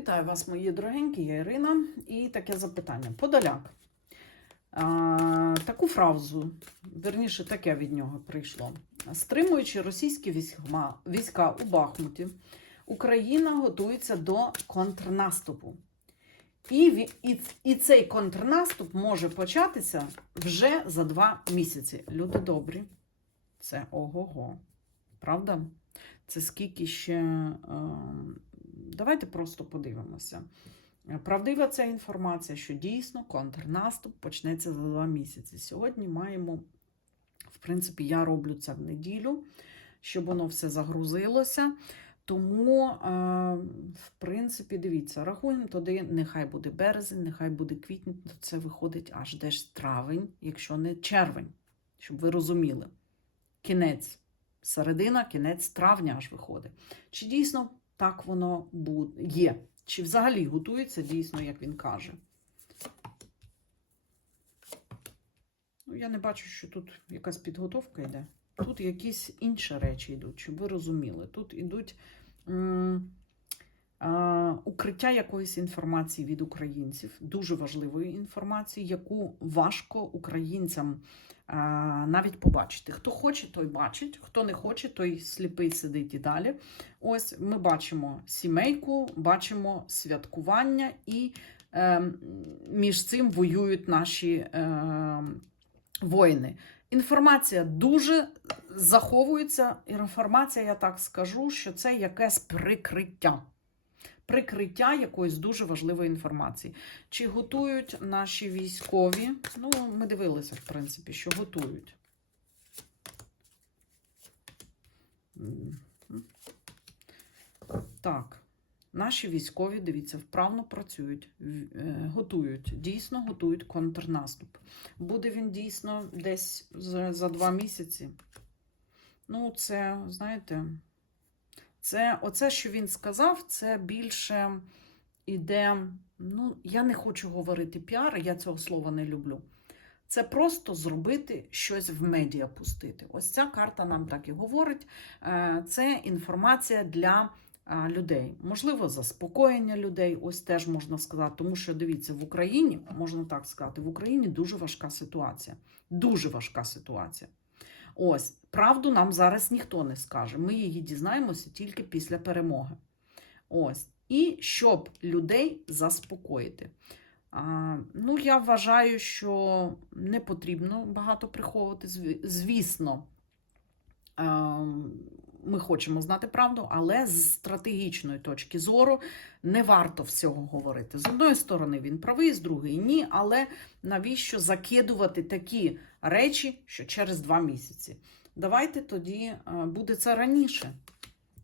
Вітаю вас, мої дорогенькі, я Ірина. І таке запитання. Подоляк. А, таку фразу, верніше, таке від нього прийшло. Стримуючи російські війська, війська у Бахмуті, Україна готується до контрнаступу. І, і, і цей контрнаступ може початися вже за два місяці. Люди добрі. Це ого-го. Правда? Це скільки ще. Е, давайте просто подивимося. Правдива ця інформація, що дійсно контрнаступ почнеться за два місяці. Сьогодні маємо, в принципі, я роблю це в неділю, щоб воно все загрузилося. Тому, е, в принципі, дивіться, рахуємо туди, нехай буде березень, нехай буде квітень, то це виходить аж десь травень, якщо не червень, щоб ви розуміли. Кінець середина, кінець травня аж виходить. Чи дійсно так воно є? Чи взагалі готується дійсно, як він каже? Ну, я не бачу, що тут якась підготовка йде. Тут якісь інші речі йдуть, щоб ви розуміли. Тут йдуть укриття якоїсь інформації від українців, дуже важливої інформації, яку важко українцям навіть побачити. Хто хоче, той бачить, хто не хоче, той сліпий сидить і далі. Ось ми бачимо сімейку, бачимо святкування, і е, між цим воюють наші е, воїни. Інформація дуже заховується. Інформація, я так скажу, що це якесь прикриття. Прикриття якоїсь дуже важливої інформації. Чи готують наші військові? Ну, ми дивилися, в принципі, що готують. Так, наші військові, дивіться, вправно працюють, е, готують, дійсно готують контрнаступ. Буде він дійсно десь за, за два місяці. Ну, це, знаєте, це оце, що він сказав, це більше іде. Ну, я не хочу говорити піар, я цього слова не люблю. Це просто зробити щось в медіа пустити. Ось ця карта нам так і говорить. Е, Це інформація для людей. Можливо, заспокоєння людей, ось теж можна сказати. Тому що дивіться, в Україні, можна так сказати, в Україні дуже важка ситуація. Дуже важка ситуація. Ось, правду нам зараз ніхто не скаже. Ми її дізнаємося тільки після перемоги. Ось. І щоб людей заспокоїти. А, ну, я вважаю, що не потрібно багато приховувати. Звісно, а, ми хочемо знати правду, але з стратегічної точки зору не варто всього говорити. З одної сторони, він правий, з другої ні. Але навіщо закидувати такі речі, що через два місяці? Давайте тоді буде це раніше.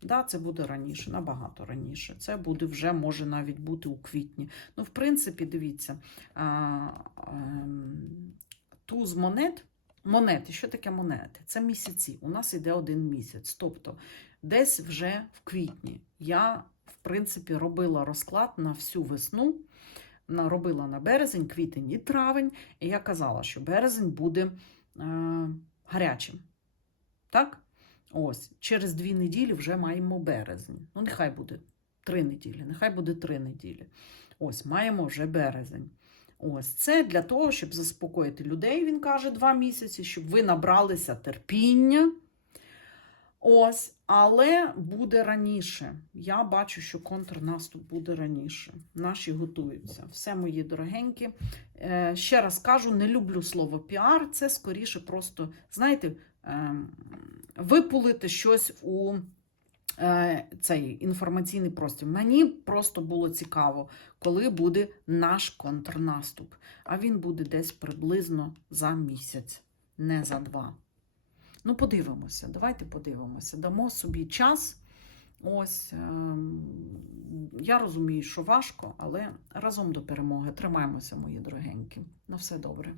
Да, це буде раніше, набагато раніше. Це буде вже може навіть бути у квітні. Ну, в принципі, дивіться, ем, туз монет. Монети, що таке монети? Це місяці. У нас йде один місяць. Тобто, десь вже в квітні я, в принципі, робила розклад на всю весну. Робила на березень, квітень і травень. І я казала, що березень буде е, гарячим. Так? Ось, через дві неділі вже маємо березень. Ну, нехай буде три неділі, нехай буде три неділі. Ось, маємо вже березень. Ось це для того, щоб заспокоїти людей, він каже, два місяці, щоб ви набралися терпіння. Ось, але буде раніше. Я бачу, що контрнаступ буде раніше. Наші готуються. Все, мої дорогенькі. Е, ще раз кажу, не люблю слово піар. Це скоріше просто, знаєте, ем, випулити щось у цей інформаційний простір. Мені просто було цікаво, коли буде наш контрнаступ. А він буде десь приблизно за місяць, не за два. Ну, подивимося, давайте подивимося. Дамо собі час. Ось ем, я розумію, що важко, але разом до перемоги. Тримаємося, мої дорогенькі. На все добре.